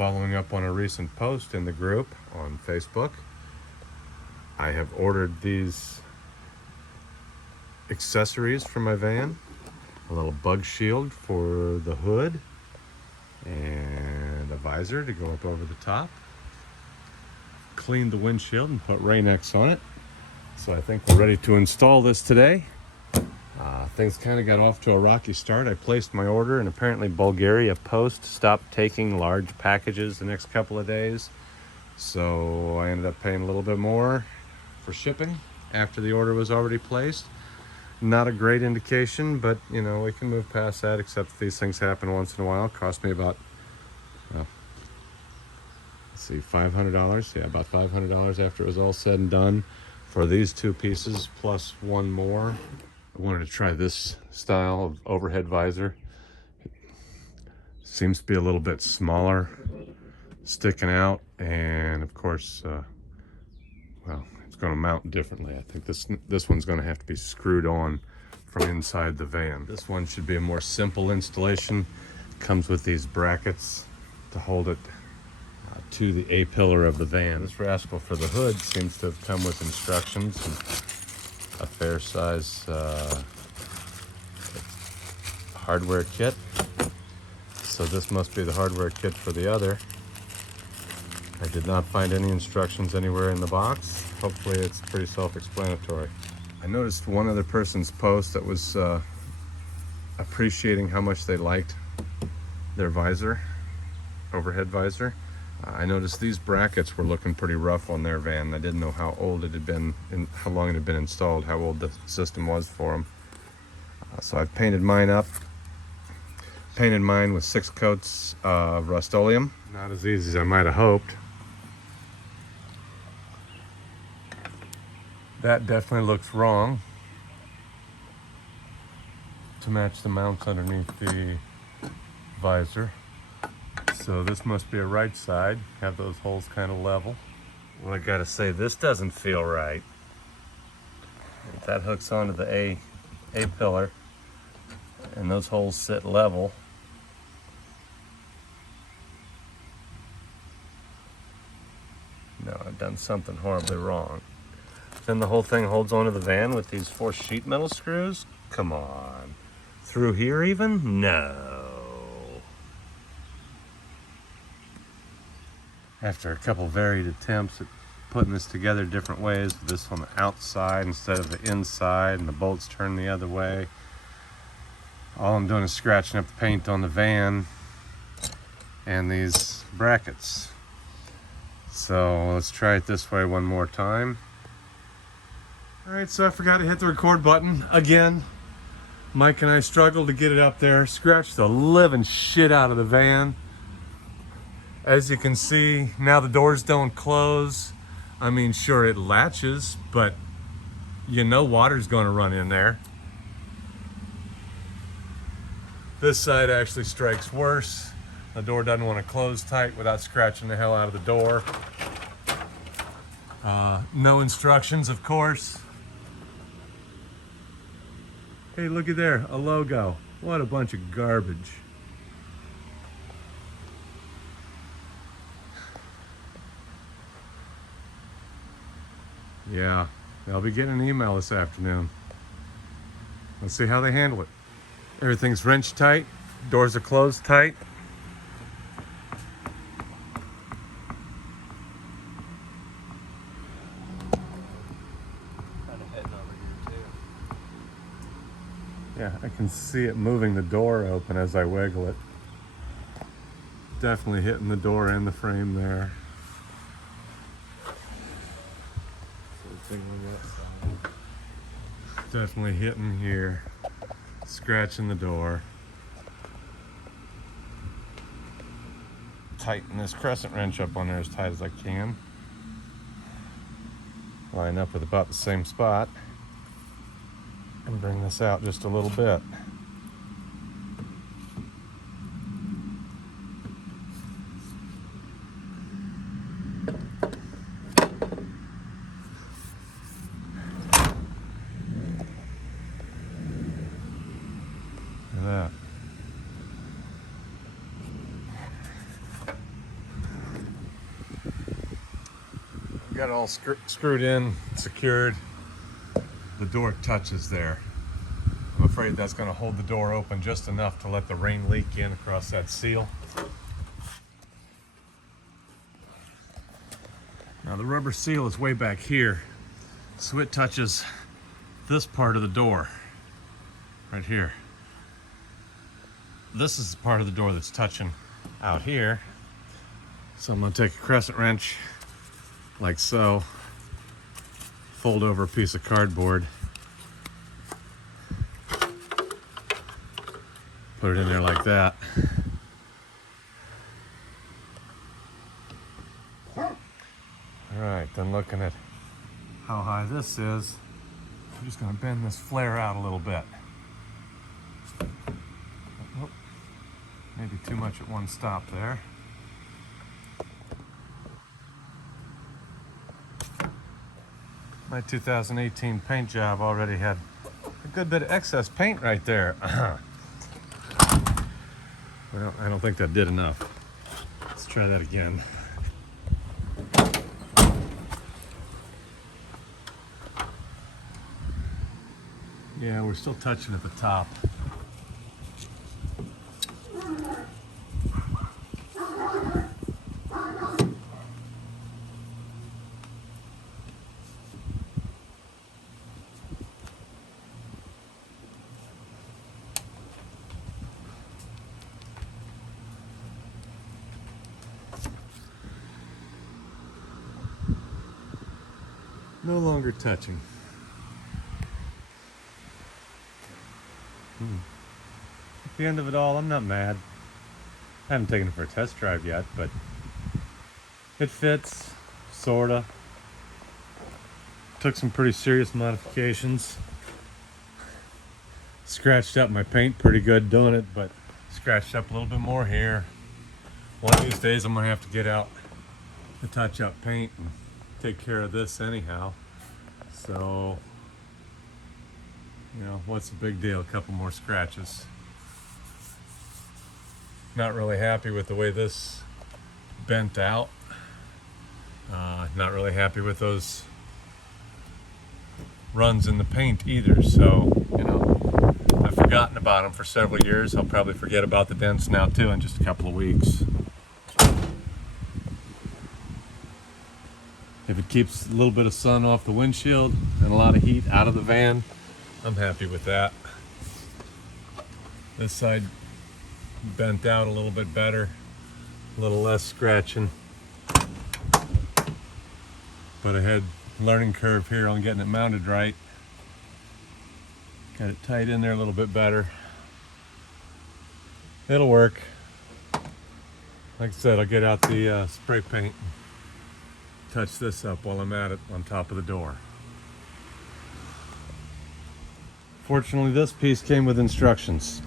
Following up on a recent post in the group on Facebook, I have ordered these accessories for my van. A little bug shield for the hood and a visor to go up over the top. Cleaned the windshield and put Rain-X on it. So I think we're ready to install this today. Things kind of got off to a rocky start. I placed my order and apparently Bulgaria Post stopped taking large packages the next couple of days. So I ended up paying a little bit more for shipping after the order was already placed. Not a great indication, but you know, we can move past that, except these things happen once in a while. It cost me about, well, let's see, $500. Yeah, about $500 after it was all said and done for these two pieces plus one more. I wanted to try this style of overhead visor. It seems to be a little bit smaller, sticking out, and of course, well, it's going to mount differently. I think this one's going to have to be screwed on from inside the van. This one should be a more simple installation. It comes with these brackets to hold it to the A-pillar of the van. This rascal for the hood seems to have come with instructions and a fair size hardware kit. So this must be the hardware kit for the other. I did not find any instructions anywhere in the box. Hopefully it's pretty self-explanatory. I noticed one other person's post that was appreciating how much they liked their visor, overhead visor. I noticed these brackets were looking pretty rough on their van. I didn't know how old it had been and how long it had been installed, how old the system was for them. So I've painted mine up. Painted mine with 6 coats of Rust-Oleum. Not as easy as I might have hoped. That definitely looks wrong to match the mounts underneath the visor. So this must be a right side, have those holes kind of level. Well, I gotta say, this doesn't feel right. If that hooks onto the A pillar and those holes sit level, no, I've done something horribly wrong. Then the whole thing holds onto the van with these 4 sheet metal screws? Come on. Through here even? No. After a couple varied attempts at putting this together different ways, with this on the outside instead of the inside and the bolts turned the other way, all I'm doing is scratching up the paint on the van and these brackets. So let's try it this way one more time. Alright, so I forgot to hit the record button again. Mike and I struggled to get it up there, scratched the living shit out of the van. As you can see, now the doors don't close. I mean, sure, it latches, but you know water's going to run in there. This side actually strikes worse. The door doesn't want to close tight without scratching the hell out of the door. No instructions, of course. Hey, looky there, a logo. What a bunch of garbage. Yeah, they'll be getting an email this afternoon. Let's see how they handle it. Everything's wrench tight, doors are closed tight. Kind of heading over here too. Yeah, I can see it moving the door open as I wiggle it. Definitely hitting the door and the frame there. Thing on that side. Definitely hitting here, scratching the door. Tighten this crescent wrench up on there as tight as I can. Line up with about the same spot and bring this out just a little bit. Look at that. got it all screwed in, secured. The door touches there. I'm afraid that's going to hold the door open just enough to let the rain leak in across that seal. Now the rubber seal is way back here, so it touches this part of the door right here. This is the part of the door that's touching out here. So I'm going to take a crescent wrench like so, fold over a piece of cardboard, put it in there like that. Alright, then looking at how high this is, I'm just going to bend this flare out a little bit. Oh, maybe too much at one stop there. My 2018 paint job already had a good bit of excess paint right there. Well, I don't think that did enough. Let's try that again. Yeah, we're still touching at the top. No longer touching. At the end of it all, I'm not mad. I haven't taken it for a test drive yet, but it fits, sorta. Took some pretty serious modifications. Scratched up my paint pretty good doing it, but scratched up a little bit more here. One of these days I'm gonna have to get out the touch-up paint and take care of this anyhow. So, you know, what's the big deal? A couple more scratches. Not really happy with the way this bent out. Not really happy with those runs in the paint either. So, you know, I've forgotten about them for several years. I'll probably forget about the dents now too in just a couple of weeks. If it keeps a little bit of sun off the windshield and a lot of heat out of the van, I'm happy with that. This side bent out a little bit better, a little less scratching. But I had a learning curve here on getting it mounted right. Got it tight in there a little bit better. It'll work. Like I said, I'll get out the spray paint and touch this up while I'm at it on top of the door. Fortunately, this piece came with instructions.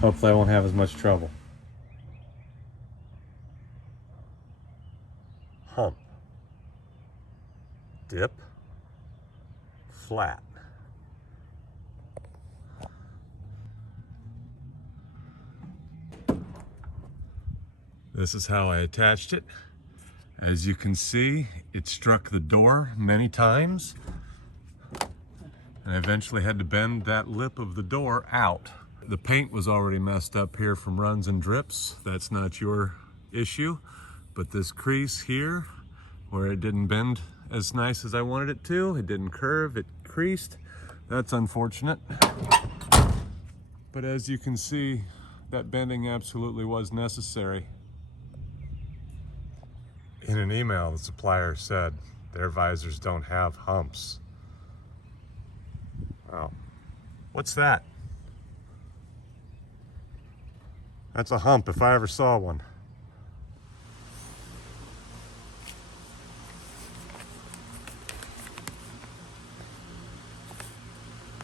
Hopefully I won't have as much trouble. Hump. Dip. Flat. This is how I attached it. As you can see, it struck the door many times. And I eventually had to bend that lip of the door out. The paint was already messed up here from runs and drips. That's not your issue. But this crease here, where it didn't bend as nice as I wanted it to, it didn't curve, it creased. That's unfortunate. But as you can see, that bending absolutely was necessary. In an email, the supplier said their visors don't have humps. Wow. What's that? That's a hump if I ever saw one.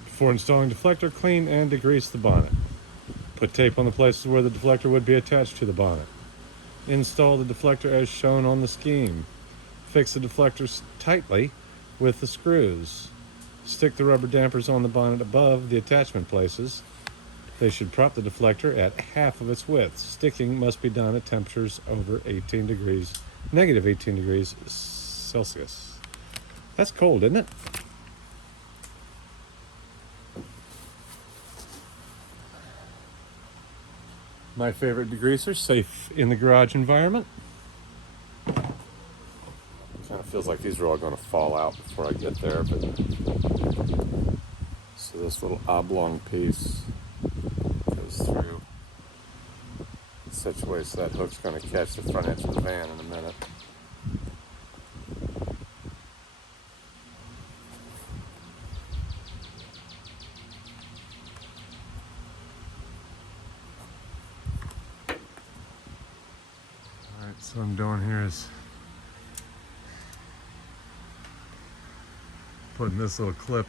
Before installing deflector, clean and degrease the bonnet. Put tape on the places where the deflector would be attached to the bonnet. Install the deflector as shown on the scheme. Fix the deflectors tightly with the screws. Stick the rubber dampers on the bonnet above the attachment places. They should prop the deflector at half of its width. Sticking must be done at temperatures over 18 degrees, negative 18 degrees Celsius. That's cold, isn't it? My favorite degreaser, safe in the garage environment. Kind of feels like these are all going to fall out before I get there, but so this little oblong piece goes through in such a way so that hook's going to catch the front edge of the van in a minute. Alright, so what I'm doing here is putting this little clip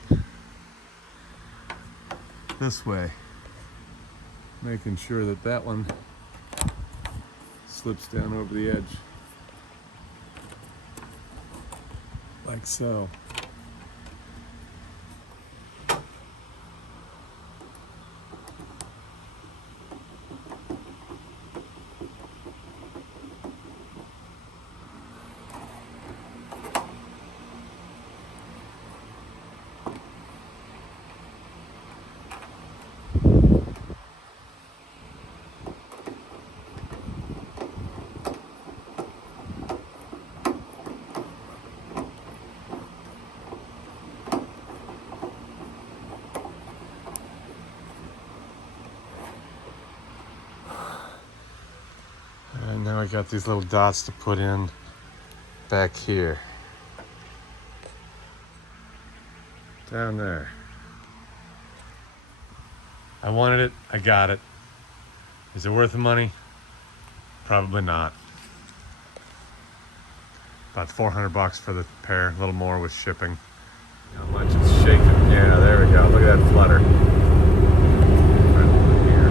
this way, making sure that that one slips down over the edge like so. And now I got these little dots to put in back here. Down there. I wanted it, I got it. Is it worth the money? Probably not. About $400 for the pair, a little more with shipping. How much it's shaking. Yeah, there we go. Look at that flutter. Right over here.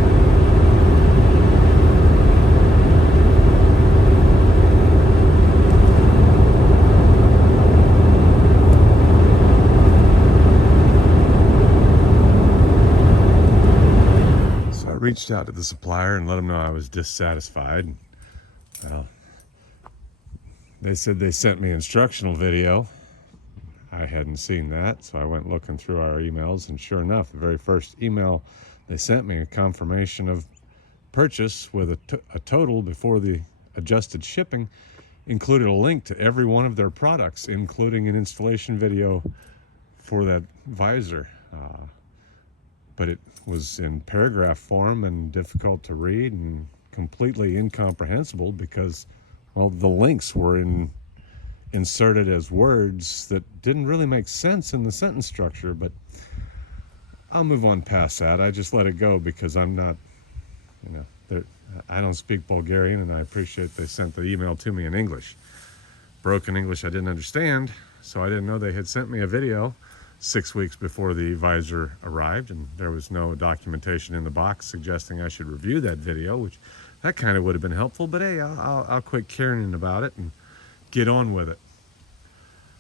So I reached out to the supplier and let them know I was dissatisfied. Well, they said they sent me instructional video. I hadn't seen that, so I went looking through our emails, and sure enough, the very first email they sent me, a confirmation of purchase with a total before the adjusted shipping, included a link to every one of their products, including an installation video for that visor. But it was in paragraph form and difficult to read and completely incomprehensible because, well, the links were inserted as words that didn't really make sense in the sentence structure. But I'll move on past that. I just let it go because I'm not, I don't speak Bulgarian, and I appreciate they sent the email to me in English. Broken English I didn't understand, so I didn't know they had sent me a video 6 weeks before the visor arrived, and there was no documentation in the box suggesting I should review that video, which that kind of would have been helpful. But hey, I'll quit caring about it and get on with it.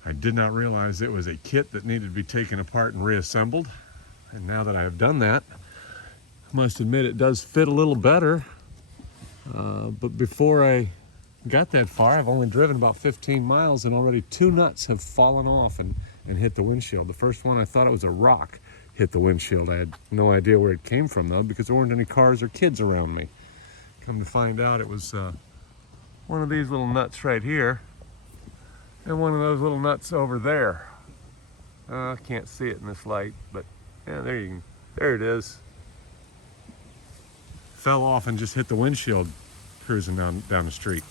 I did not realize it was a kit that needed to be taken apart and reassembled, and now that I have done that, I must admit it does fit a little better. But before I got that far, I've only driven about 15 miles, and already 2 nuts have fallen off and hit the windshield. The first one, I thought it was a rock, hit the windshield. I had no idea where it came from, though, because there weren't any cars or kids around me. Come to find out, it was one of these little nuts right here, and one of those little nuts over there. I can't see it in this light, but yeah, there it is. Fell off and just hit the windshield cruising down the street.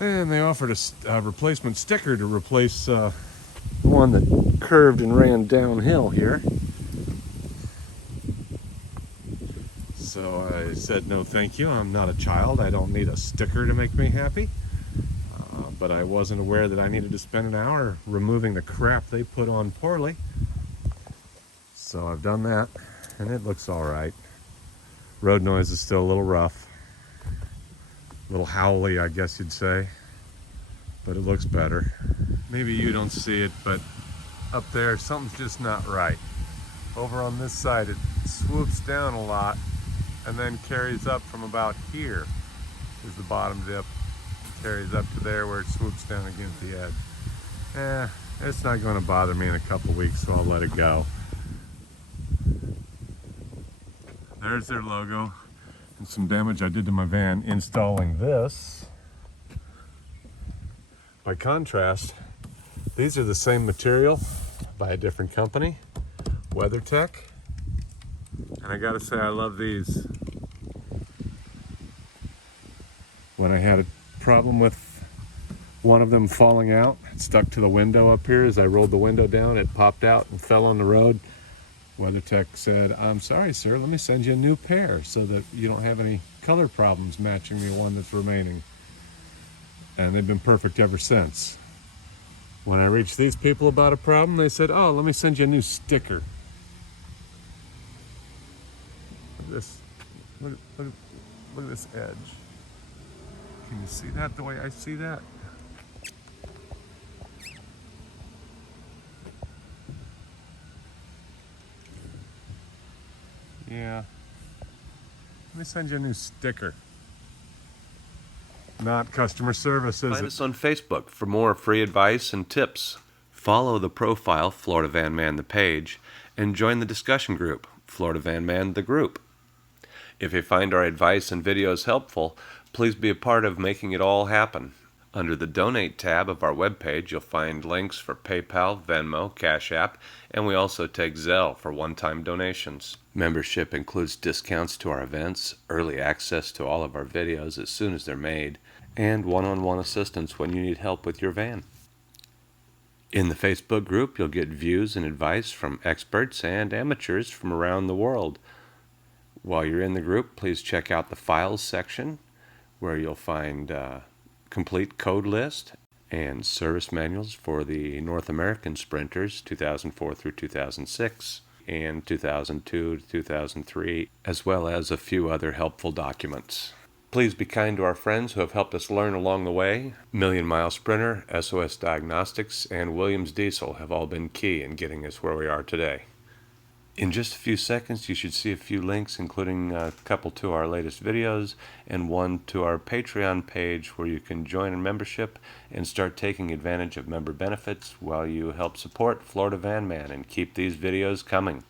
And they offered a replacement sticker to replace the one that curved and ran downhill here. So I said, no thank you, I'm not a child, I don't need a sticker to make me happy. But I wasn't aware that I needed to spend an hour removing the crap they put on poorly. So I've done that, and it looks all right. Road noise is still a little rough. A little howly, I guess you'd say. But it looks better. Maybe you don't see it, but up there, something's just not right. Over on this side, it swoops down a lot and then carries up from about here is the bottom dip carries up to there where it swoops down against the edge. It's not going to bother me in a couple weeks, so I'll let it go. There's their logo and some damage I did to my van installing this. By contrast, these are the same material by a different company, WeatherTech. And I gotta say, I love these. When I had a problem with one of them falling out, it stuck to the window up here. As I rolled the window down, it popped out and fell on the road. WeatherTech said, "I'm sorry, sir, let me send you a new pair so that you don't have any color problems matching the one that's remaining." And they've been perfect ever since. When I reached these people about a problem, they said, "Oh, let me send you a new sticker." Look at this. Look at this edge. Can you see that the way I see that? Yeah. Let me send you a new sticker. Not customer service, is Find it? us on Facebook for more free advice and tips. Follow the profile Florida Van Man the page and join the discussion group Florida Van Man the group. If you find our advice and videos helpful, please be a part of making it all happen. Under the Donate tab of our webpage, you'll find links for PayPal, Venmo, Cash App, and we also take Zelle for one-time donations. Membership includes discounts to our events, early access to all of our videos as soon as they're made, and one-on-one assistance when you need help with your van. In the Facebook group, you'll get views and advice from experts and amateurs from around the world. While you're in the group, please check out the Files section, where you'll find complete code list and service manuals for the North American Sprinters 2004 through 2006 and 2002 to 2003, as well as a few other helpful documents. Please be kind to our friends who have helped us learn along the way. Million Mile Sprinter, SOS Diagnostics, and Williams Diesel have all been key in getting us where we are today. In just a few seconds, you should see a few links, including a couple to our latest videos and one to our Patreon page where you can join a membership and start taking advantage of member benefits while you help support Florida Van Man and keep these videos coming.